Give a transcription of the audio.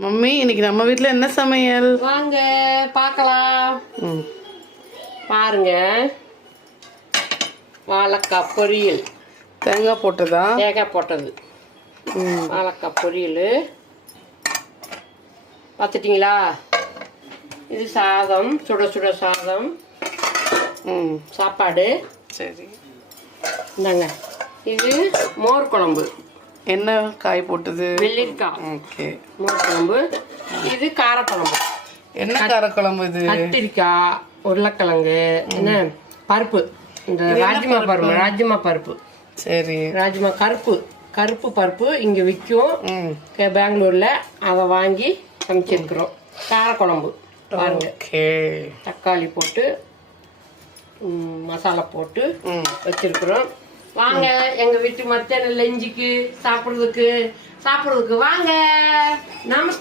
Mummy இன்னைக்கு நம்ம வீட்ல என்ன சமையல்? வாங்க பார்க்கலாம். பாருங்க, வாழைக்காய் பொரியல். தேங்காய் போட்டதா? தேங்காய் போட்டது. வாழைக்காய் பொரியல் பார்த்துட்டிங்களா? இது சாதம், சுட சுட சாதம், சாப்பாடு. சரி, இந்தாங்க. இது மோர் குழம்பு. என்ன காய் போட்டது? வெள்ளரிக்காய். ஓகே, மோர் குழம்பு. இது காரக்குழம்பு. என்ன காரக்குழம்பு இது? கத்திரிக்காய், உருளைக்கிழங்கு, என்ன பருப்பு, இந்த ராஜ்மா பருப்பு. ராஜ்மா பருப்பு. சரி, ராஜ்மா கருப்பு பருப்பு இங்கே விற்கும் பெங்களூர்ல. அதை வாங்கி சமைச்சிருக்கிறோம். காரக்குழம்பு பாருங்க. தக்காளி போட்டு மசாலா போட்டு வச்சிருக்கிறோம். வாங்க எங்க வீட்டு மத்தியான லஞ்சுக்கு சாப்பிட்றதுக்கு வாங்க. நமஸ்காரம்.